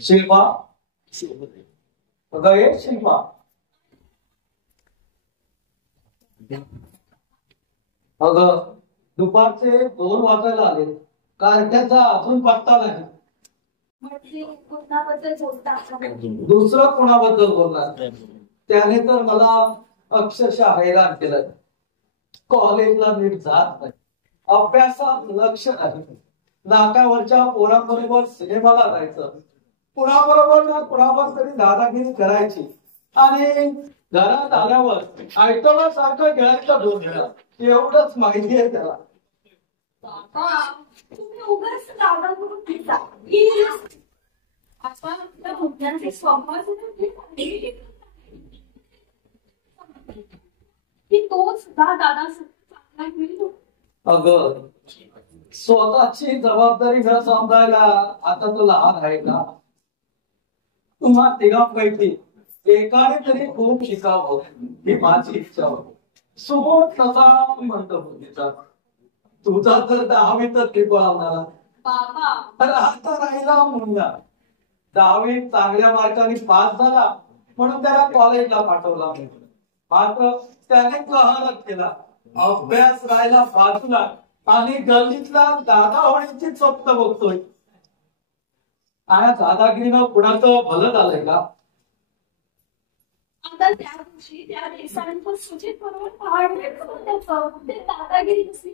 शिल्पा, अगं ये शिल्पा. अगं दुपारचे 2 वाजायला आले, कार्ट्याचा अजून पत्ता नाही. दुसरं कोणाबद्दल बोलणार? त्याने तर मला अक्षरशः हैराण केलं. कॉलेजला नीट जात नाही, अभ्यासात लक्ष नाही, नाकावरच्या पोरांबरोबर सिनेमाला जायचं, कुणाबरोबर ना कुणावर तरी दादागिरी करायची आणि घरात आल्यावर आयतोला सारखं गिळायचं दोन वेळा. एवढंच माहिती आहे त्याला. तुम्ही उगाच दादा करून घेता. तोच दादा. अगं स्वतःची जबाबदारी न समजायला आता तो लहान आहे का? तुम्हा तिघांपैकी एकाने तरी खूप शिकावं ही माझी इच्छा होती. सुबोध तसा म्हणतो मुलीचा, तुझा तर 10वीतच पेपर तर आता राहिला मुलगा. 10वीत चांगल्या मार्काने पास झाला म्हणून त्याला कॉलेजला पाठवला. मात्र त्याने कहरच केला. अभ्यास राहिला बाजूला आणि गल्लीतला दादा होण्याची स्वप्न बघतोय. आणि दादागिरीनं कुणाचं भलं झालंय का? आता त्या दिवशी त्या देशांवर सुचित बरोबर दादागिरी दिसली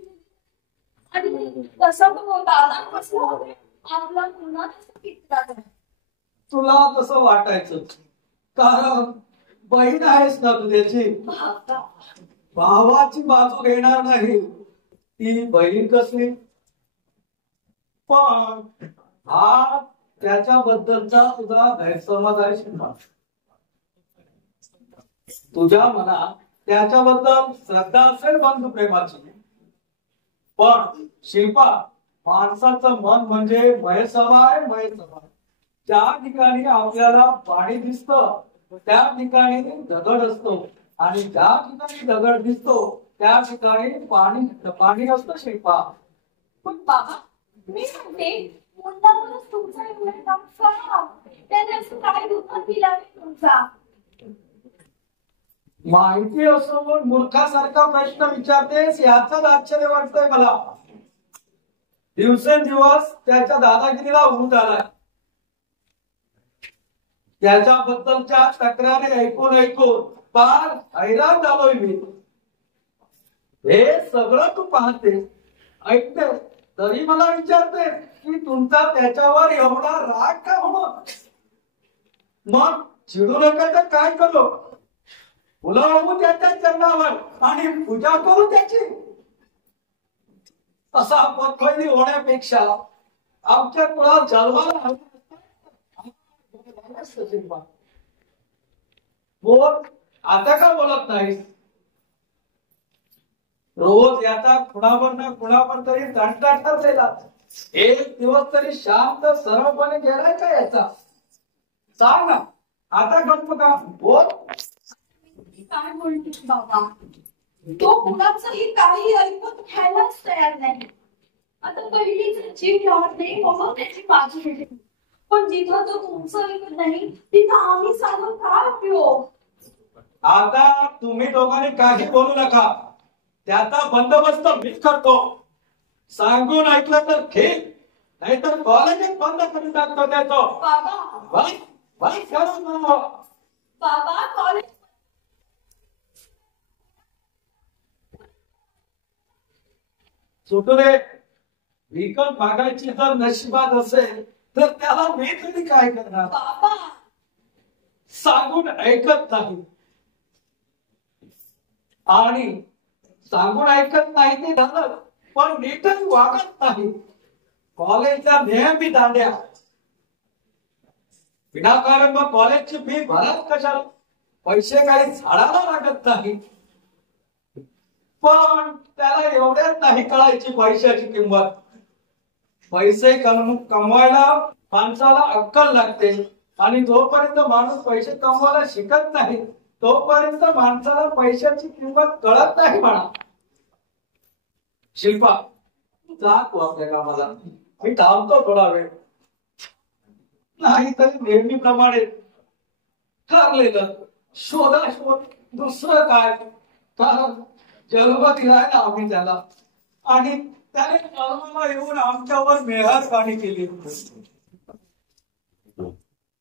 आणि तसं दादा कसं आपला गुन्हा तुला तसं वाटायचं कारण बहीण आहेस ना तू त्याची. भावाची बाजू घेणार नाही ती बहीण कसली? पण हा त्याच्याबद्दलचा तुझा गैरसमज आहे शिल्पा. तुझ्या मनात त्याच्याबद्दल श्रद्धा असेल बंधू प्रेमाची, पण शिल्पा माणसाचं मन म्हणजे मयसभा आहे. मयसभा ज्या ठिकाणी आपल्याला पाणी दिसतं त्या ठिकाणी दगड असतो आणि ज्या ठिकाणी दगड दिसतो त्या ठिकाणी पाणी असतं शिल्पा. पण बाबा मी म्हणते मुद्दामच तुमचा एवढं काम करा. त्याने असं काय दुःख दिला तुमचा? माहिती असून मूर्खासारखा प्रश्न विचारतेस याच आश्चर्य वाटतंय मला. दिवसेंदिवस त्याच्या दादागिरीला ऊत आलाय. त्याच्याबद्दलच्या तक्रारी ऐकून ऐकून फार हैराण झालोय मी. हे सगळं तू पाहते ऐकते तरी मला विचारते की तुमचा त्याच्यावर एवढा राग का होणं? मग चिडू नका तर काय करू? फुलं वाहू त्याच्या चरणावर आणि पूजा करू त्याची. असा पत्कळी होण्यापेक्षा आमच्या कुळात जन्माला बोल. आता का बोलत नाहीस? रोज याचा कुणावर ना कुणावर तरी तंटा ठरलेला. एक दिवस तरी शांत सरळपणे गेलाय का याचा? सांग ना आता गप्प का? बोल. काय बोलतोस बाबा? तो कुणाचंही काही ऐकून घ्यायलाच तयार नाही. आता पहिलीच जीव लावत नाही म्हणून त्याची बाजू घेते. पण जिथं तो तुमचं ऐकत नाही तिथं आम्ही सांगून काय उपयोग? आता तुम्ही दोघांनी काही बोलू नका. त्याचा बंदोबस्त मीच करतो. सांगून ऐकलं तर ठीक, नाहीतर कॉलेजच बंद करून टाकतो त्याचं. बाबा कॉलेज सुटू दे. विकत मागायची जर नशिबात असेल तर त्याला मी तरी काय करणार? बाबा सांगून ऐकत नाही आणि सांगून ऐकत नाही ते झालं, पण नीटच वागत नाही. कॉलेजला नेहमी दांड्या. विनाकारण मग कॉलेजची फी भरत कशाला? पैसे काही झाडाला लागत नाही, पण त्याला एवढ्यात नाही कळायची पैशाची किंमत. पैसे कमवायला माणसाला अक्कल लागते, आणि जोपर्यंत माणूस पैसे कमवायला शिकत नाही तोपर्यंत माणसाला पैशाची किंमत कळत नाही. म्हणा शिल्पा, जा तू आपल्या कामाला, मी थांबतो थोडा वेळ. नाही तर नेहमीप्रमाणे ठरलेलं शोधाशोध, दुसरं काय, कारण जन्म दिलाय ना आम्ही त्याला, आणि त्याने जन्माला येऊन आमच्यावर मेहरबानी केली.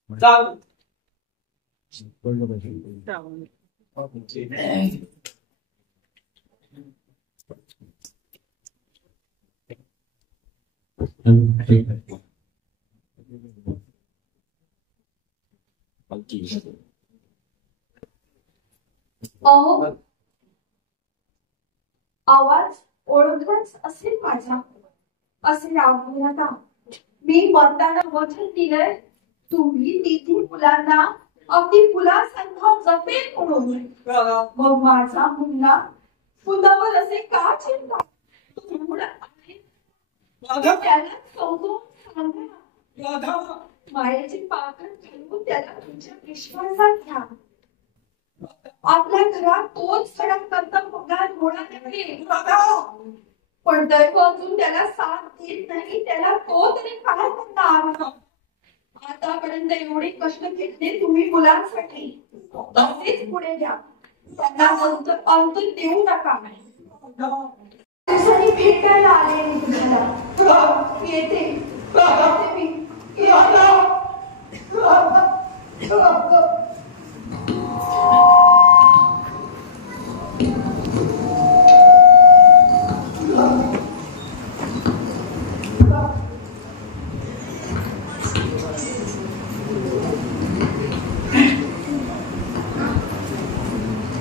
चाल अहो, आवाज ओळखच असेल माझा. असे राहू नका. मी म्हणताना वचन दिलंय, तुम्ही तिथे मुलांना अगदी मुलासारखा जपेल म्हणून. मग माझा मुलगा मुलावर असे का चिंता? मुलं आहे, त्याला समजून सांगा. मायेची पाकळ घालून त्याला तुमच्या विश्वासात घ्या. आपल्या घरात तोच खडक करता पगार होणार नाही, पण दैव अजून त्याला साथ देत नाही. त्याला तो तरी काय करणार? आतापर्यंत एवढे कष्ट घेतले तुम्ही मुलांसाठी, तसेच पुढे द्या. त्यांना अंतर देऊ नका. भेटायला आले मी तुम्हाला. येते मी.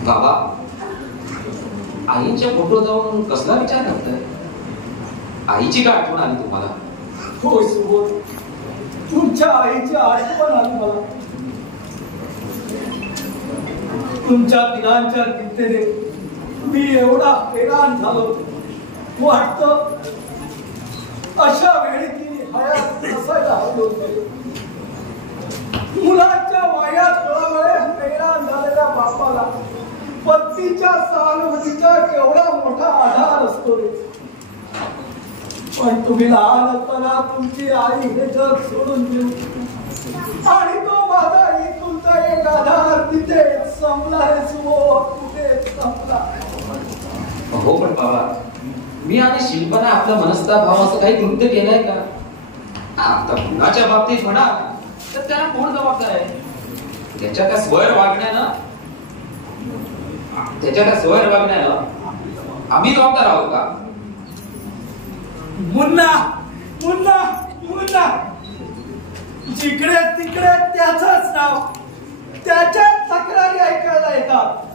बाबा, आईच्या फोटो जाऊन कसला विचार करताय? आईची काय आठवण आली तुम्हाला? हो सुबोध, तुमच्या आईची आठवण आली मला. तुमच्या दिनांच्या चिंतेने मी एवढा हैराण झालो. वाटतं अशा वेळी ती हयात नसायला हवी होती. मुलाच्या वयात थोडा हैराण झालेल्या बापाला पत्नीच्या सहानुभूतीचा केवढा मोठा आधार असतो रे. पण तुम्ही लहान असताना तुमची आई हे जग सोडून गेली, आणि तो माझा तुमचा एक आधार तिथे संपला रे सुबोध, तिथे संपला. हो, पण बाबा, मी आणि शिल्पाने आपलं मनस्ताप भावाचं काही कृत्य केलंय का? आता मुलाच्या बाबतीत म्हणा तर त्याला कोण जबाबदार आहे? त्याच्या त्या स्वैर वागण्यानं आम्ही जबाबदार आहोत का? मुन्ना मुन्ना मुन्ना, जिकडे तिकडे त्याचंच नाव, त्याच्याच तक्रारी ऐकायला येतात.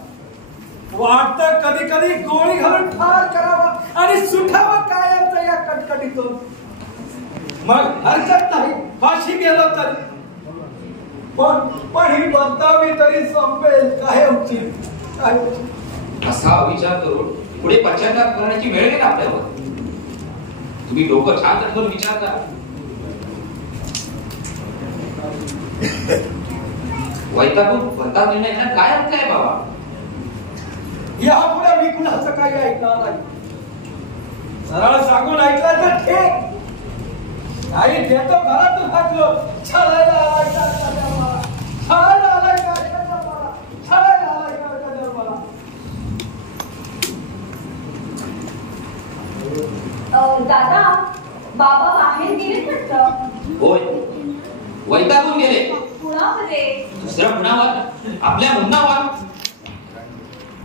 वाटतं कधी कधी गोळी घालून ठार करावा आणि सुटावा कायमचा या कटकटीतून. मग हरकत नाही, फाशी गेलं तर. पण ही बदनामी तरी संपेल कायमची. असा विचार करून पुढे पश्चाताप करण्याची वेळ येईल आपल्यावर. तुम्ही डोकं छान करून विचार करा. वैतागून बनता निर्णय काय अर्थ आहे बाबा? यापुढे मी कुणाचं काही ऐकणार नाही. सरळ सांगून ऐकलं तर ठीक नाही, देतो घरातून हाकलो. छळायला आलाय का मला? छळायला आलाय का मला? छळायला आलाय का मला? दादा, बाबा बाहेर गेले म्हटलं. होय, वैतागून गेले. कुणामध्ये? दुसऱ्या कुणावर? आपल्या मुन्नावर.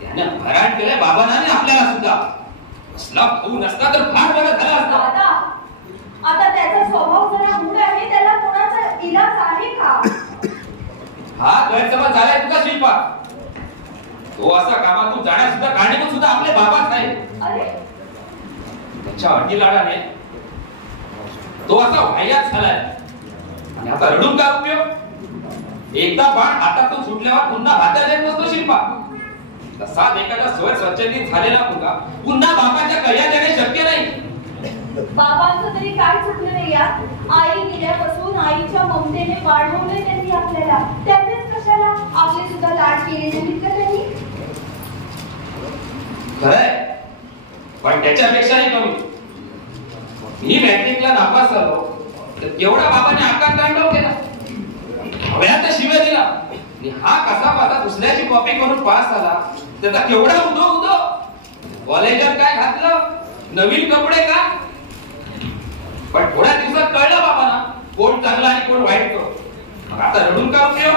त्यानं भराट केलंय बाबांना आणि आपल्याला सुद्धा. असला भाऊ नसता तर फार बरं झाला असता. दादा, आता त्याचा स्वभाव जरा मूळ आहे, त्याला कोणाचा इलाज आहे का? हा गैरसमज झालाय तुझा शिल्पा. तो असा कामातून जाण्यास सुद्धा कारणीभूत सुद्धा आपले बाबाच नाही. अरे, त्याच्या अडीलाडाने तो असा वाह्यात झालाय, आणि आता रडून काय उपयोग? एकदा बाण हातातून सुटल्यावर पुन्हा हातात येत नसतो शिल्पा. तसा एखादा स्वच्छंदित झालेला मुलगा पुन्हा बापाच्या कळ्यात येणे शक्य नाही. बाबांचं तरी काय चुकलं नाही यात. आई गेल्यापासून आईच्या ममतेने वाढवले त्यांनी आपल्याला. त्यातच कशाला आपले सुद्धा लाड केले नाहीत का त्यांनी? खरंय, पण त्याच्यापेक्षाही कमी. मी मॅट्रिकला नापास झालो तर केवढा बाबाने आकार तांडव केला, हव्याचा शिव्या दिला. आणि हा कसा पासा दुसऱ्याची कॉपी करून पास झाला त्याचा केवढा उदो. कॉलेजात काय घातलं, नवीन कपडे का. पण थोड्या दिवसात कळलं बाबांना कोण चांगला आणि कोण वाईट तो. मग आता रडून का उपयोग,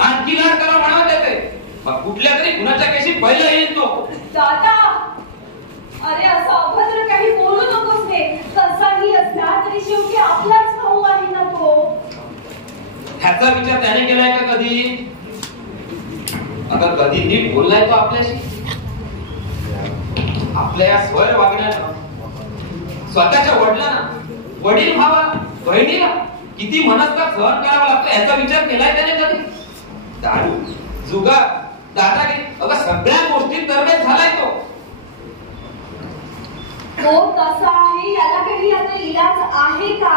आणखी लाड करा म्हणत येते. मग कुठल्या तरी कुणाच्या केशी पहिला येईल तो. दादा, अरे असं अभद्र काही बोलू नकोस रे. कसाही असला तरी शेवटी आपलाच भाऊ आहे ना तो. ह्याचा विचार त्याने केलाय का कधी? अगर कधी नीट बोललाय तो आपल्याशी, आपल्या या स्वर वागण्याला, स्वतःच्या वडिलांना, वडील भावाला, बहिणीला किती मनस्ताप सहन करावा लागतो याचा विचार केलाय त्याने कधी? दारू, जुगार, दादागिरी, अगं सगळ्या गोष्टी तरबेज झालाय तो. तो कसा आहे याला काही आता इलाज आहे का?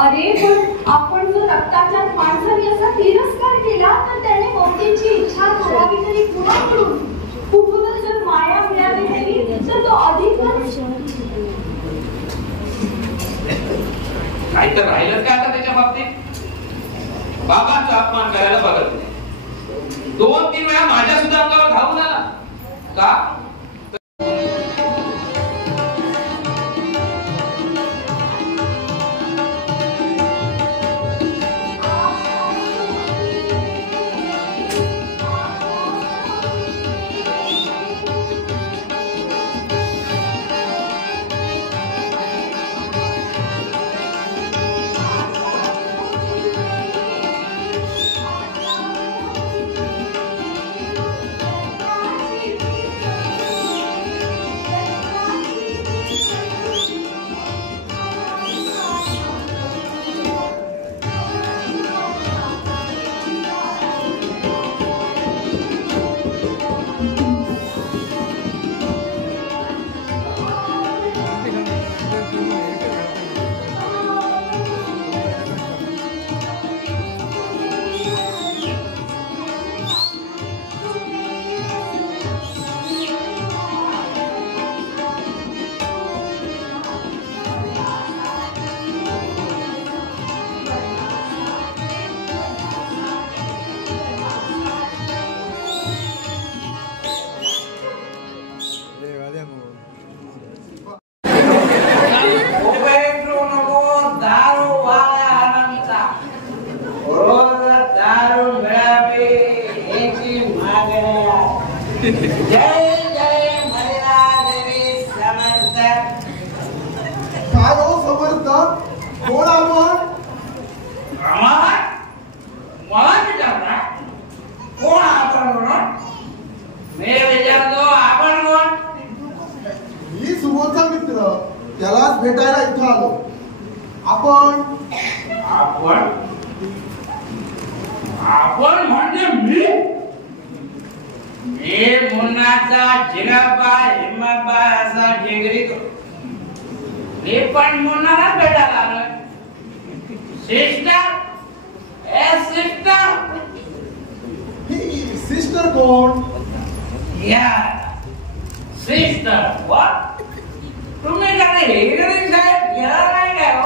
अरे पण आपण जर रक्ताच्या माणसाने असा तिरस्कार केला तर त्याने ममतेची इच्छा करावी तरी कुणाकडून? कुठूनच जर माया मिळाली नाही तर तो अधिकच. काही तर राहिलंच का आता त्याच्या बाबतीत? बाबांचा अपमान करायला बघत नाही. 2-3 वेळा माझ्या सुद्धा अंगावर धावून आला का? त्यालाच भेटायला इथं आलो. आपण म्हणजे मी मुन्नाचा जिराबा हिम्मतबा असा डिग्री मी पण मुन्नाला भेटायला आलोय. सिस्टर सिस्टर कोण? या सिस्टर व्हॉट? तुम्ही काय हेगडे साहेब याला नाही काय हो?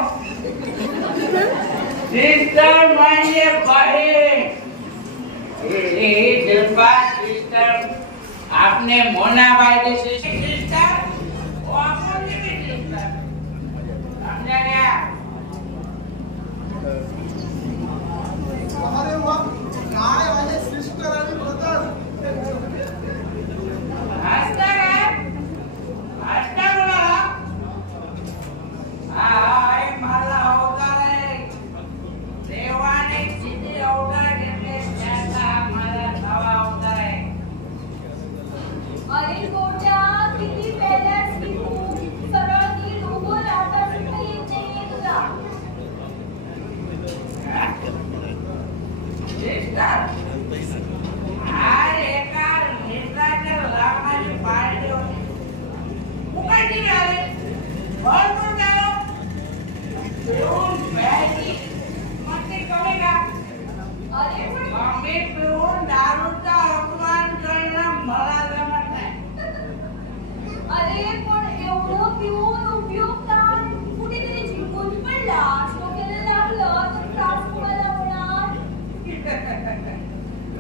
सिस्टर म्हणजे बहीण. सिस्टर आपने मोना बाई सिस्टर वो अपोजिट सिस्टर समझा गया? अरे वा, काय आहे सिस्टर आणि ब्रदर? हसता काय? हसता बोला. हाय मला अवतार आहे. देवाने किती अवतार घेतले त्याचा मला नवा अवतार आहे. अरे गोट्या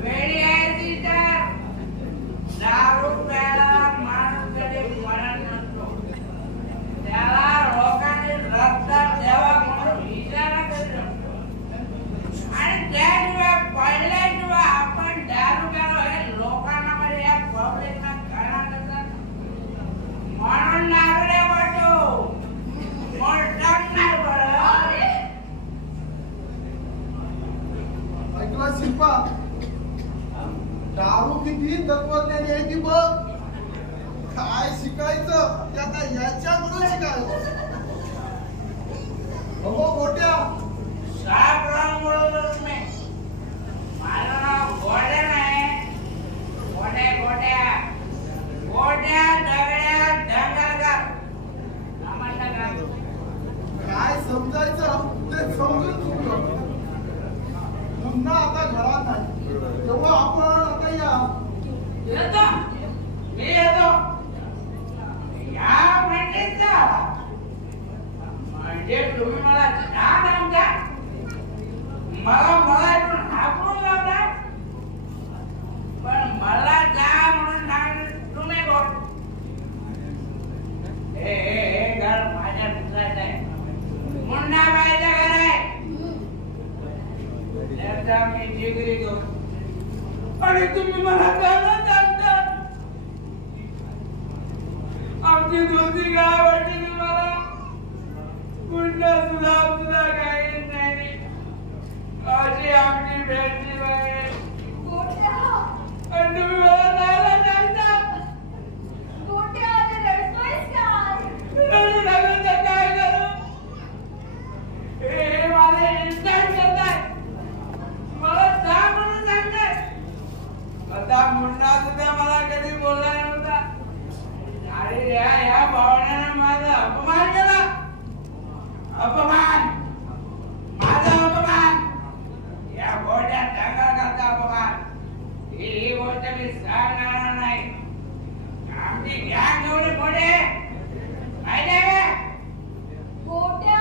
वेळी आहे ती तर दारू प्यायला माणूस कधी मरण नसतो. त्याला लोकांनी रस्ता द्यावा म्हणून इशारा करत असतो. आणि त्याशिवाय पहिल्याशिवाय आपण दारू प्यालो हे लोकांना म्हणजे या पब्लिकना कळणार नसतं. म्हणून नागडे वाटो मोठं नाही पडत. ऐकलं शिल्पा, दारू किती तत्वज्ञानी आहे ती बघ. काय शिकायचं ते आता याच्याकडून शिकायचं. हो मोठ्या साप राम बोलतो मी. माझं नाव गोड्या नाही. गोड्या गोड्या गोड्या दगड्या दंगलकर. आम्हाला का काय समजायचं ते समजून चुकलं. पुन्हा आता घरात नाही तेव्हा आपण आता येतो मी येतो. या पंडितचा म्हणजे तुम्ही मला चहा सांगता. मला इकडून हाकून लावता. पण मला चहा म्हणून सांगितलं तुम्ही कोण? हे घर माझ्या मित्राचं आहे. मुन्ना बाईचं घर आहे. त्याचा मी जिगरी करू. आणि तुम्ही मला काय सांगता? आमची दुसरी गाव वाटते तुम्हाला. पुन्हा सुद्धा काही नाही. अशी आमची भेटली बाई. गोट्या आणि तुम्ही मला जायला सांगता. गोट्या अरे रडतोयस का? रडू लागलं तर काय करू? हे माझे इन्स्टंट करताय. मला जा म्हणून सांगताय. आता मुन्ना सुद्धा मला कधी बोलला नव्हता. अरे या भावनेनं माझा अपमान केला. अपमान माझा अपमान. या गोड्या दंगलकरचा अपमान. ही गोष्ट मी सांगणार नाही. आमची गॅंग एवढी मोठी माहिती आहे का? गोट्या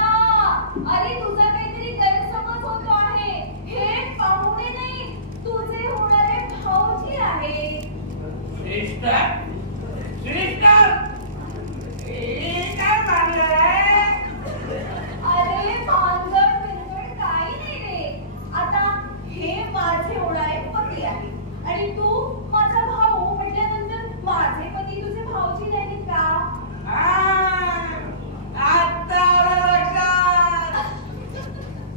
अरे तुझा काहीतरी गैरसमज होतो आहे. हे पाहुणे नाही तुझे होणारे भाऊजी आहे. सिस्टर सिस्टर हे काय मानलंय? अरे भानगड बिनगड काही नाही रे. आता हे माझे होणारे पती आहे आणि तू माझा भाऊ म्हटल्यानंतर माझे पती तुझे भाऊजी नाहीत का? आता आलं लक्षात.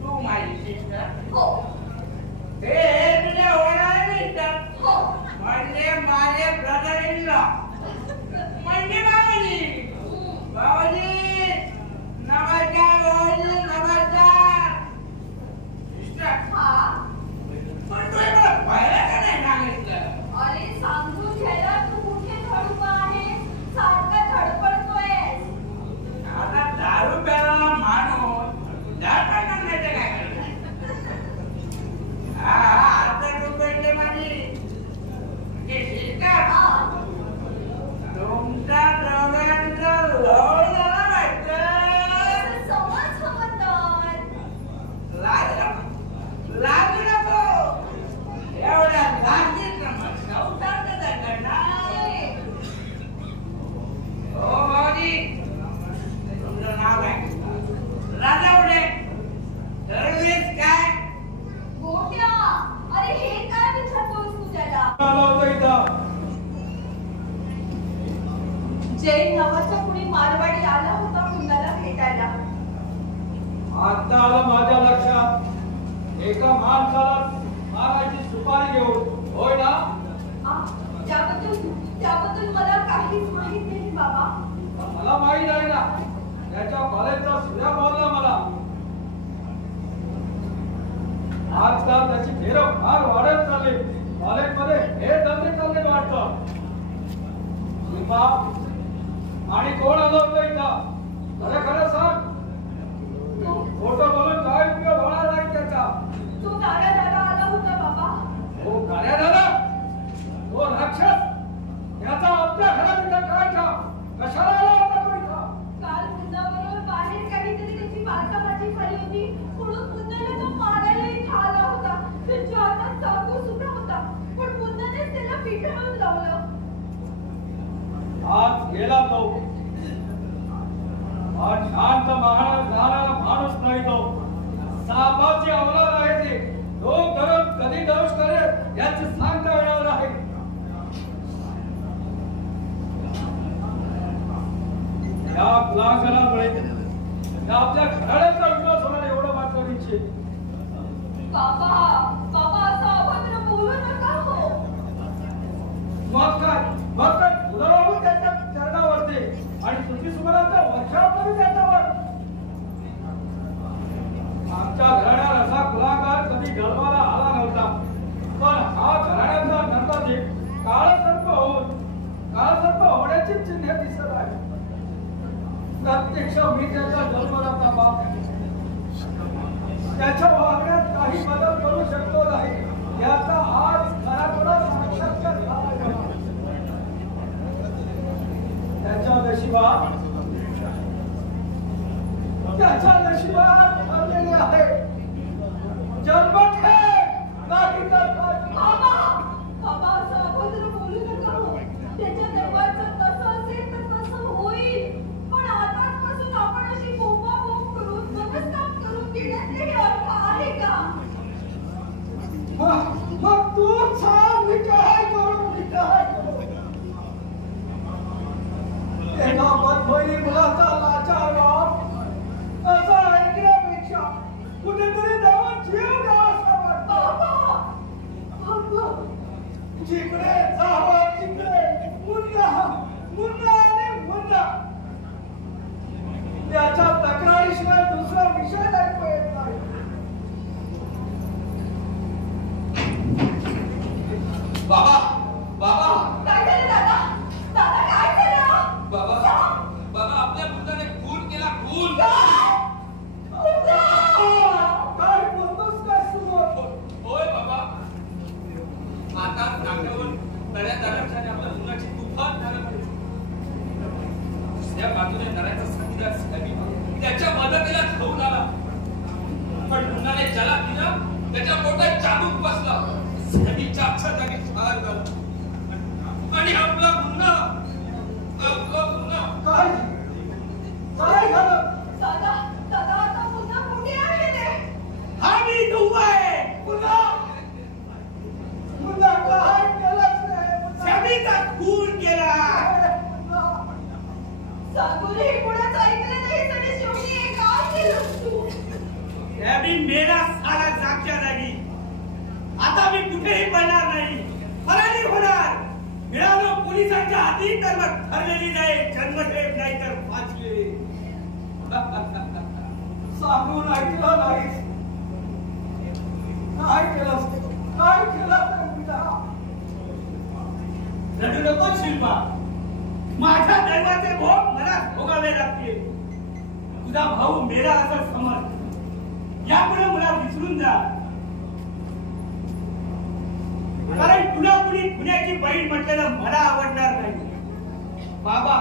तू माझी सिस्टर. हो हे तुझ्या होणारे मिस्टर. हो म्हणजे माझे ब्रदर इन लॉ. म्हणजे बाबाजी. बाबाजी नमस्कार. बाबाजी नमस्कार. सिस्टर हा पण तू मला पहिला का नाही सांगितलं? अरे सांगून घ्यायला तू कुठे धडपा आहे? सारखा धडपडतोय. आता दारू प्यायला माणूस दारू करण्याचं काय करणार? आता तू पेटले माझी. म्हणजे सिस्टर तुमच्या दोघांचं लव झालं वाटतं. समज हवं तर. लागू नको. एवढ्या लाजीत नमस्कार करणार. हो भाऊजी तुमचं नाव काय? राजावडे. सर्विस काय? गोट्या अरे हे काय विचारतोस तू त्याला? आला होता इथं. जैन नावाचा कुणी मारवाडी आला होता मुलाला भेटायला. आता आलं माझ्या लक्षात. एका माणसाला मारायची सुपारी घेऊन होय ना? त्याबद्दल मला काहीच माहित नाही बाबा. मला माहित आहे ना. त्याच्या कॉलेजचा सूर्या बोलला मला. आजकाल त्याची फेरं फार वाढत चालली. कॉलेजमध्ये हे धंदे चालले वाटतं. शिल्पा आणि कोण आलं होतं इथं? खरं खरं सांग. खोटं बोलून काय उपयोग होणार नाही त्याचा. तो गाड्या दादा आला होता बाबा. हो गाड्या दादा. तो राक्षस. याचा आपल्या घरात इथं काय ठाव? कशाला आला होता तो इथं? काल मुलाबरोबर बाहेर काहीतरी त्याची बाचाबाची झाली होती म्हणून मुलाला तो मारायला इथं आला होता. त्याच्या आता आणि शांत जाणारा माणूस नाही तो. सापाची अवलाद आहे ते. तो करत कधी दंश करेल याच सांगता येणार आहे. या कुलांकनामुळे आपल्या घराण्याचा विश्वास होणार एवढं मात्र निश्चित. बाबा बाबा असं अभद्र बोलू नका हो. मग काय तुला त्याच्या चरणावरते आणि तुझी सुमनाचा वर्षावरती त्याच्यावर. आमच्या घराण्यात असा कुलांकार कधी जन्माला आला नव्हता. पण हा घराण्याचा नंतर काळसर्प होण्याची चिन्हे दिसत आहे. प्रत्यक्ष मी त्याचा जन्मदाता बाप. त्याच्या वागण्यात काही बदल करू शकतो नाही याचा आज खराखुरा साक्षात्कार झाला. त्याच्या नशिबात ठरलेले आहे. जन्मत हे नाही तर बाबा बाबा असं अभद्र बोलू नका हो. त्याच्या देवाचं तसं असेल तर तसं होईल. पण आतापासून आपण अशी बोंबाबोंब करून मनस्ताप करून घेण्यात काही अर्थ आहे का? मग तू सांग मी काय करू. एका बदबोई मुलाचा लाचार बाप असं ऐकण्यापेक्षा कुठेतरी देवात जीव द्यावासा वाटतो. जिकडे जावं तिकडे मुन्ना आणि मुन्ना. त्याच्या तक्रारीशिवाय दुसरा विषय ऐकू येत नाही. बाबा काय झालं दादा? दादा काय झालं? बाबा आपल्या मुलाने खून केला. खून. काय बोलतोस काय सुरू? होय बाबा. आता नाट्यावर तळ्या दरम्याने आपल्या मुलाची तुफान झालं. दुसऱ्या बाजूने नराचा संघर्ष त्याच्या मदतीला धावून आला. पण मुलाने ज्याला दिलं त्याच्या पोटात चालूक बसला. सगळीच्या अक्षा जागी ठार झाला. आणि आपला मुन्ना काय झालं? दादा दादा आता पुन्हा कुठे आहे ते? आम्ही उभा आहे. मुन्ना काय केलंस रे? सगळीचा खून केला. सांगूनही कुणाचं ऐकलं नाही आणि शेवटी हे काय केलंस तू? मी मेला साला जागच्या जागी. आता मी कुठेही पडणार नाही. फरारी होणार. मिळालो पोलिसांच्या हाती तर मग ठरलेली नाही जन्मठेप नाही तर फाशी. सांगून ऐकलं नाही. काय केलं? रडू नको शिल्पा. माझ्या दैवाचे भोग मला भोगावे लागतील. तुझा भाऊ मेला असं समज. यापुढे मला विसरून जा. कारण तुला कुणी पुण्याची बहीण म्हटलेलं मला आवडणार नाही. बाबा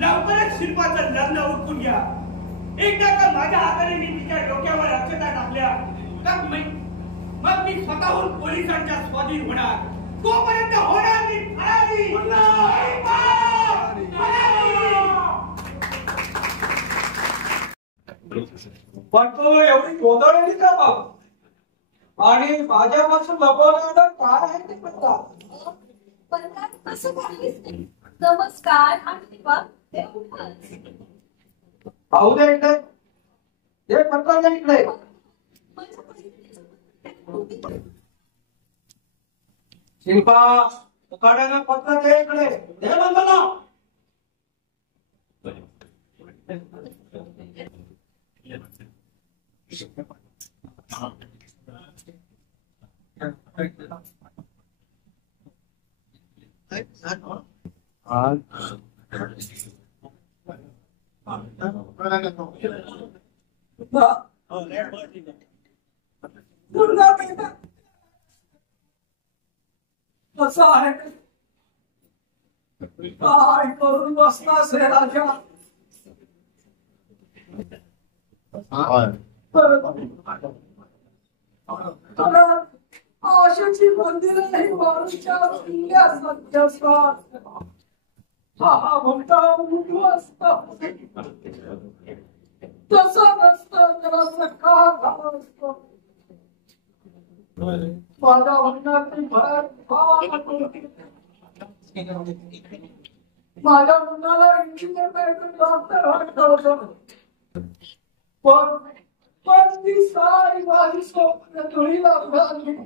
लवकरच शिल्पाचं लग्न उरकून घ्या. एकदा का माझ्या हाताने मी तिच्या डोक्यावर अक्षता टाकल्या तर मग मी स्वतःहून पोलिसांच्या स्वाधीन होणार. तोपर्यंत होणार मी फरारी. पण तो एवढी गोंधळली का बाबा? आणि माझ्यापासून लपवण्याला काय आहे ते म्हणतात. पण काय असं काहीच नाही. नमस्कार आशीर्वाद देऊनच. पाहू दे इकडे. हे म्हणतात ना इकडे. शिल्पा उकाड्याला पत्र दे इकडे. दे मला. कसं आहे काय करून बसलास रे राजा? आशाची मंदिर नाही वारूच्या सत्य हा म्हणता उठलो असता तसा नसता त्याला सखा झाला असतो. माझ्या म्हणण्याची भर माझ्या मुलाला इंजिनियर डॉक्टर वाटत पण ती सारी माझी स्वप्न धुळीला उडाली.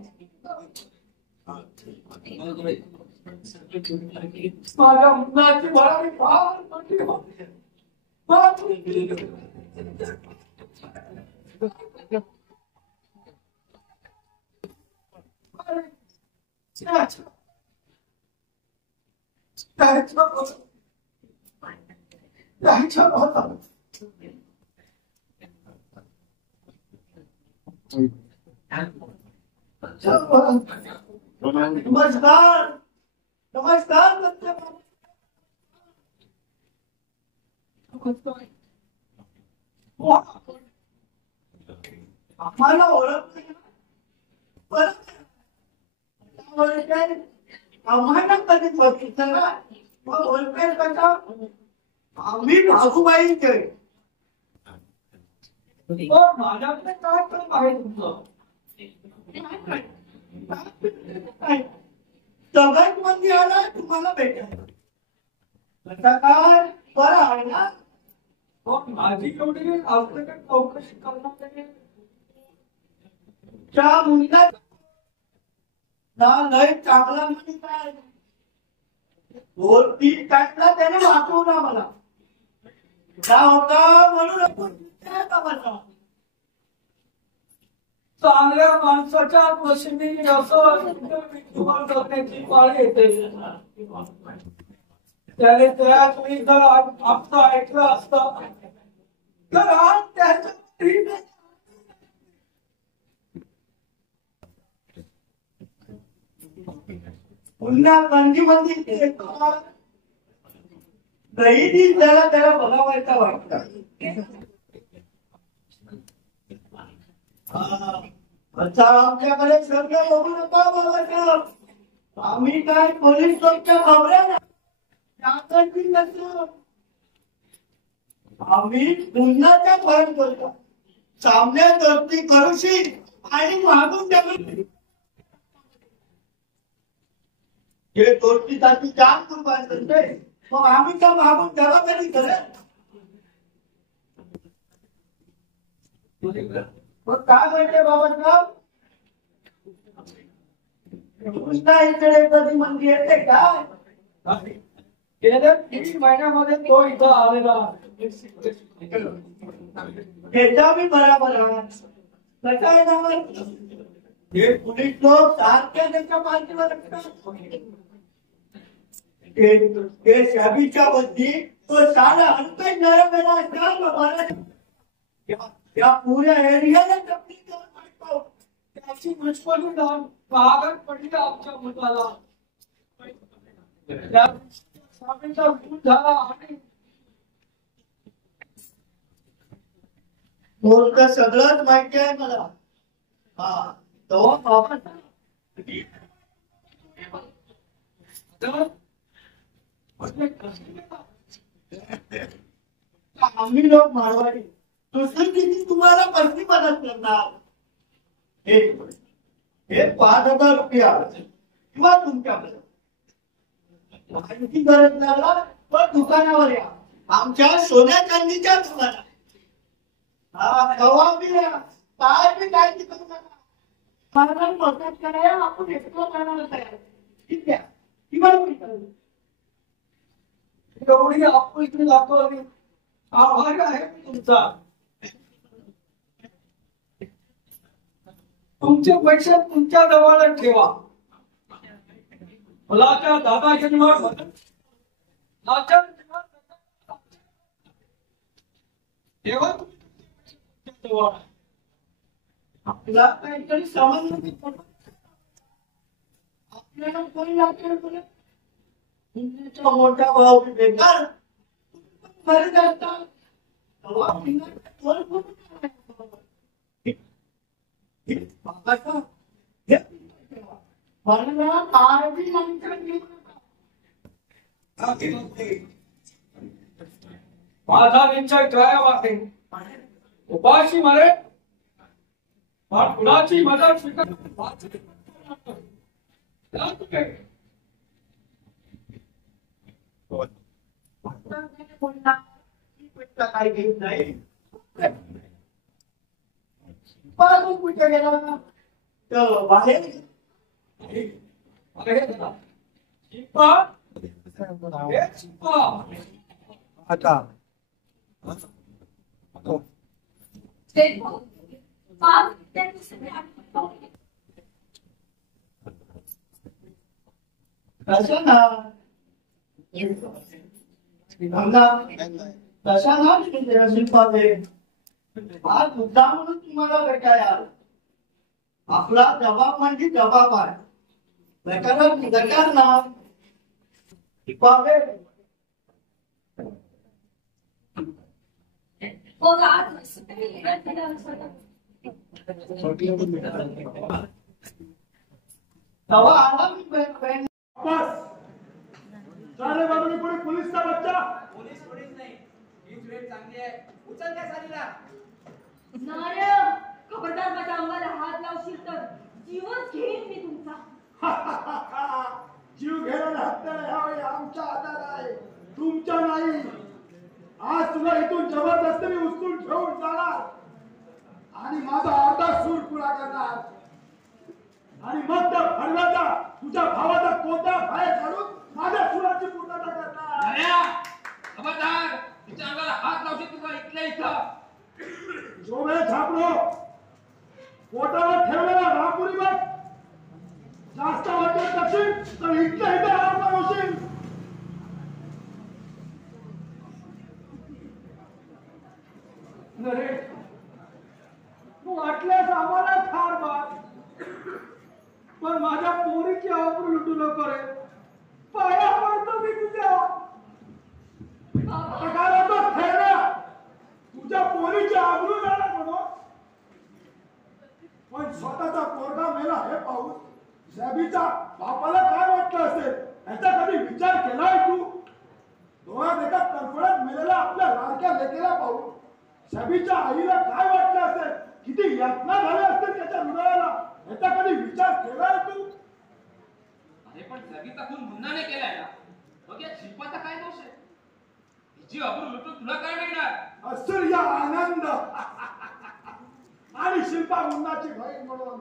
माझ्या मुलाची भरारी फार मोठी होती. नमस्कार नमस्कार. आम्हाला ओळख आम्हाला कधी बघितलं ना मग ओळखेल कसा. आम्ही भागूबाईंचे माझ्याकडे काय काम आहे तुमचं. सगळ्यात मंदी आला तुम्हाला भेटायला आता काय बरं आहे ना. माझी एवढी आवश्यक चौकशी करणार त्या मुलीला लय चांगला म्हणजे काय वरती टाकला त्याने वाचवला मला त्या होता म्हणून चांगल्या माणसाच्या वशिनी असं करण्याची पाळी येते. त्याने त्यात मी जर आमचं ऐकलं असतं तर आज त्याच्या पुन्हा मंदीमध्ये दही त्याला बघावायचा वाटतं. अच्छा आमच्याकडे सगळं बघू नका बघायचं. आम्ही काय पोलीस लोकच्या खबऱ्या नसतो. आम्ही पुन्हाच्या फरक करतो. सामन्यात गर्दी करूशी आणि मागून टाकू हे दोस्तीसाठी जाम कुर्बान करते. मग आम्ही त्या मागून जबाबदारी करत मग काय म्हणते बाबासाहेब. पुन्हा इकडे कधी मंदी येते काय. गेल्या 3 महिन्यामध्ये तो इथं आलेला त्याचा मी बराबर कसा आहे ना. हे पोलीस लोक सारख्या त्याच्या पाठीवर ते शाबीच्या बद्दी तो सारा हलकाच नरम त्या पुऱ्या एरियाला त्याची मुश्किल भागात पडली आमच्या मुलाला. स्वामींचा विरोध झाला आणि मोर्चा सगळंच माहिती आहे मला. हा तो बाबा आम्ही लोक मारवाडी दुसरी किती तुम्हाला कसली मदत करणार. हे 5,000 रुपया किंवा तुमच्याकडे आणखी गरज लागला पण दुकानावर या. आमच्या सोन्या चांदीच्या दुकानात हा कवा बी काय बी काय करू नका. मला मदत करायला आपण एकटं करणार तयार. ठीक आहे एवढी आपण इथे दाखवली. आभार आहे तुमचा. तुमचे पैसे तुमच्या जवळ ठेवा. मुलाच्या दादा जन्मावर आपला काहीतरी समज आपल्याला कोणी लागते मोठा भाऊ बेकार मरत असतात. मला काय बी नंतर घेऊ नका. माझा निश्चय काय वाटे उपाशी मरे पण कुणाची मदत काय घेत नाही बाहेर कुठे गेला तर बाहेर आता तसं ना तसा ना शिल्पावे आज मुद्दा म्हणून तुम्हाला भेटायला आपला जबाब म्हणजे जबाब आहे बेकार ना शिल्पावे तवा आला मी बहन सारे बाजूने पुढे पोलीसचा बच्चा पोलीस नाही हीच वेळ चांगली आहे उचल त्या सालीला नारायण खबरदार माझ्या अंगाला हात लावशील तर जीवच घेईन मी तुमचा जीव घ्यायला हत्यार ह्यावेळी आमच्या हातात आहे तुमच्या नाही आज तुला इथून जबरदस्तीने उचलून ठेवून जाणार आणि माझा अर्धा सूर पुरा करणार आणि मग त्या फडव्याचा तुझ्या भावाचा कोणता बाहेर काढून माझ्या सुराची पूर्तता करणार खबरदार तिच्या अंगाला हात लावशील तुला इथल्या इथं जो वेळ छापलो पोटावर ठेवलेला रापुरी बघ जास्त वाटत करशील तर इथल्या इथे आराम होशील अरे वाटल्यास आम्हाला ठार मार पण माझ्या पोरीची आबरू लुटू नको रे पाया पडतो मी तुझ्या काय होतो ठेवला तुझ्या पोरीची आबरू जाणार म्हणून पण स्वतःचा पोरगा मेला हे पाहून सॅबीच्या बापाला काय वाटलं असेल याचा कधी विचार केलाय तू डोळ्यात एका तडफडत मेलेला आपल्या लाडक्या लेकीला पाहून सॅबीच्या आईला काय वाटलं असेल किती यातना झाल्या असतील त्याच्या हृदयाला याचा कधी विचार केलाय तू अरे पण जगीचा खून मुन्नाने केलाय ना मग या शिल्पाचा काय दोष आहे तिची अब्रू लुटून तुला काय मिळणार असूर्य आनंद आणि शिल्पा मुन्नाची बहीण म्हणून